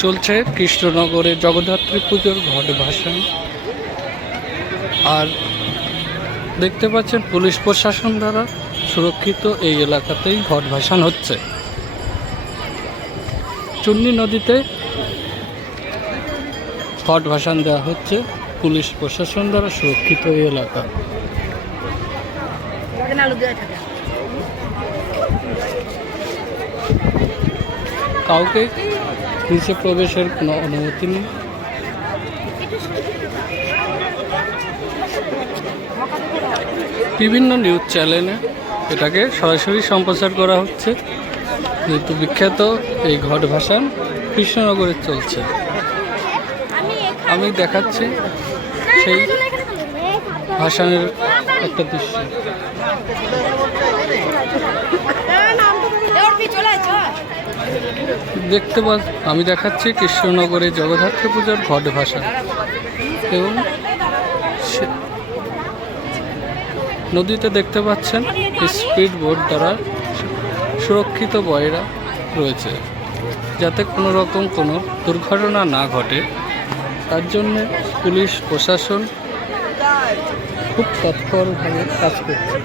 চলছে কৃষ্ণনগরে জগদ্ধাত্রী পুজোর ঘট ভাসান। আর দেখতে পাচ্ছেন পুলিশ প্রশাসন দ্বারা সুরক্ষিত এই এলাকাতেই ঘট ভাসান হচ্ছে। চুন্নি নদীতে ঘট ভাসান দেওয়া হচ্ছে পুলিশ প্রশাসন দ্বারা সুরক্ষিত এই এলাকা। কাউকে নিচে প্রবেশের কোনো অনুমতি নেই। বিভিন্ন নিউজ চ্যানেলে এটাকে সরাসরি সম্প্রচার করা হচ্ছে। যেহেতু বিখ্যাত এই ঘট ভাসান কৃষ্ণনগরে চলছে। আমি দেখাচ্ছি সেই ভাসানের একটা দৃশ্য। দেখতে পা আমি দেখাচ্ছি কৃষ্ণনগরে জগদ্ধাত্রী পুজোর ঘট ভাষা। এবং নদীতে দেখতে পাচ্ছেন স্পিড বোট দ্বারা সুরক্ষিত বয়রা রয়েছে, যাতে কোনো রকম কোনো দুর্ঘটনা না ঘটে। তার জন্যে পুলিশ, প্রশাসন খুব তৎপরভাবে কাজ করছে।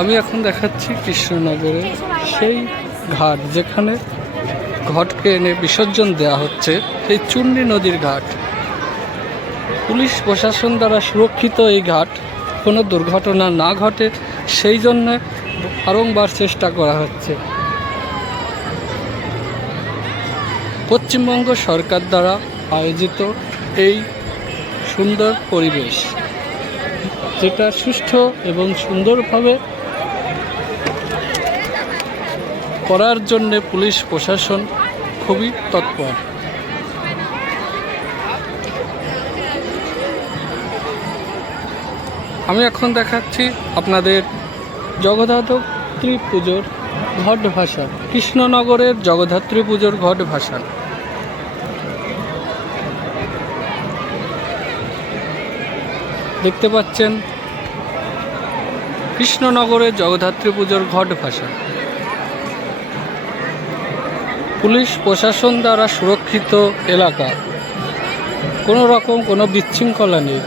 আমি এখন দেখাচ্ছি কৃষ্ণনগরে সেই ঘাট যেখানে ঘটকে এনে বিসর্জন দেওয়া হচ্ছে, সেই চুন্ডি নদীর ঘাট। পুলিশ প্রশাসন দ্বারা সুরক্ষিত এই ঘাট। কোনো দুর্ঘটনা না ঘটে, সেই জন্য বারংবার চেষ্টা করা হচ্ছে। পশ্চিমবঙ্গ সরকার দ্বারা আয়োজিত এই সুন্দর পরিবেশ, যেটা সুষ্ঠু এবং সুন্দরভাবে করার জন্যে পুলিশ, প্রশাসন খুবই তৎপর। আমি এখন দেখাচ্ছি আপনাদের জগদ্ধাত্রী পুজোর ঘট ভাষা কৃষ্ণনগরের জগদ্ধাত্রী পুজোর ঘট ভাষা দেখতে পাচ্ছেন কৃষ্ণনগরের জগদ্ধাত্রী পুজোর ঘট ভাষা পুলিশ প্রশাসন দ্বারা সুরক্ষিত এলাকা। কোনো রকম কোনো বিচ্ছৃঙ্খলা নেই।